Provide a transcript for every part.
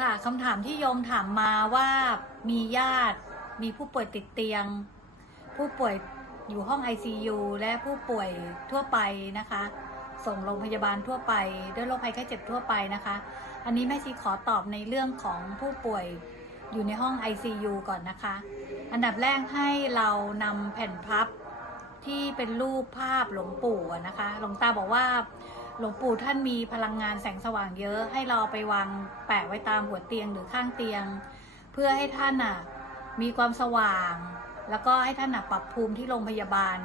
ค่ะคำถามที่โยมถามมาว่ามีญาติ มีผู้ป่วยติดเตียง ผู้ป่วยอยู่ห้อง ICU และผู้ป่วยทั่วไปนะคะ ส่งโรงพยาบาลทั่วไป ด้วยโรคภัยไข้เจ็บทั่วไปนะคะ อันนี้แม่ชีขอตอบในเรื่องของผู้ป่วยอยู่ในห้อง ICU ก่อนนะคะ อันดับแรกให้เรานำแผ่นพับที่เป็นรูปภาพหลวงปู่นะคะ หลวงตาบอกว่า หลวงปู่ท่านมีพลังงานแสงสว่างเยอะ ให้เราเอไปวางแปะไว้ตามหัวเตียงหรือข้างเตียง เพื่อให้ท่านอะมีความสว่าง แล้วก็ให้ท่านอะปรับภูมิที่โรงพยาบาล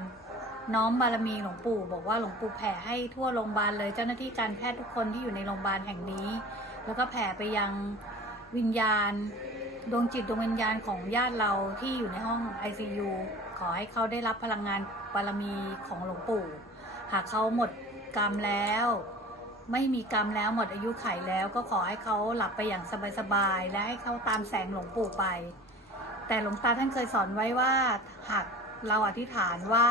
น้อมบารมีหลวงปู่ บอกว่าหลวงปู่แผ่ให้ทั่วโรงพยาบาลเลยเจ้าหน้าที่การแพทย์ทุกคนที่อยู่ในโรงพยาบาลแห่งนี้ แล้วก็แผ่ไปยังวิญญาณ ดวงจิตดวงวิญญาณของญาติเราที่อยู่ในห้อง ICU ขอให้เขาได้รับพลังงานบารมีของหลวงปู่ หากเขาหมด กรรมแล้ว ไม่มีกรรมแล้วหมดอายุไขแล้วก็ขอให้เขาหลับไปอย่างสบายๆและให้เขาตามแสงหลวงปู่ไป แต่หลวงตาท่านเคยสอนไว้ว่าหากเราอธิษฐานว่า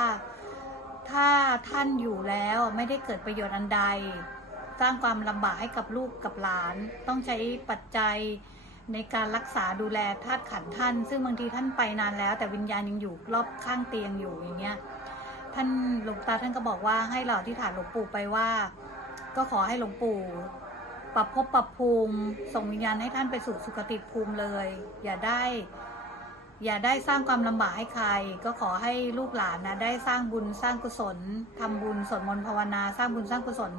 ถ้าท่านอยู่แล้วไม่ได้เกิดประโยชน์อันใด สร้างความลำบากให้กับลูกกับหลาน ต้องใช้ปัจจัยในการรักษาดูแลธาตุขันท่าน ซึ่งบางทีท่านไปนานแล้ว แต่วิญญาณยังอยู่รอบข้างเตียงอยู่อย่างเงี้ย ท่านหลวงตาท่านก็บอกว่าให้เราที่ฐานหลวงปู่ไปว่า ก็ขอให้หลวงปู่ ปรับภพปรับภูมิ ส่งวิญญาณให้ท่านไปสู่สุคติภูมิเลย อย่าได้ อย่าได้สร้างความลำบากให้ใคร ก็ขอให้ลูกหลานนะได้สร้างบุญสร้างกุศลทำบุญสวดมนต์ภาวนา สร้างบุญสร้างกุศล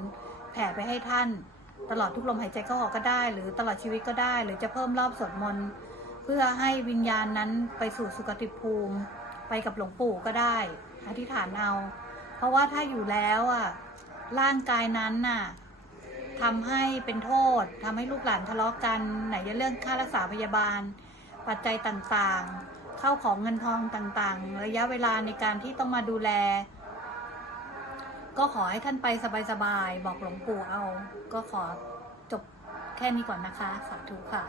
แผ่ไปให้ท่าน ตลอดทุกลมหายใจเข้าออกก็ได้ หรือตลอดชีวิตก็ได้ หรือจะเพิ่มรอบสวดมนต์เพื่อให้วิญญาณนั้นไปสู่สุคติภูมิ ไปกับหลวงปู่ก็ได้ อธิษฐานเอาเพราะว่าถ้าอยู่แล้วอะร่างกายนั้นน่ะทำให้เป็นโทษทำให้ลูกหลานทะเลาะกัน ไหนจะเรื่องค่ารักษาพยาบาล ปัจจัยต่างๆ เข้าของเงินทองต่างๆ ระยะเวลาในการที่ต้องมาดูแล ก็ขอให้ท่านไปสบายๆ บอกหลวงปู่เอา ก็ขอจบแค่นี้ก่อนนะคะ สาธุค่ะ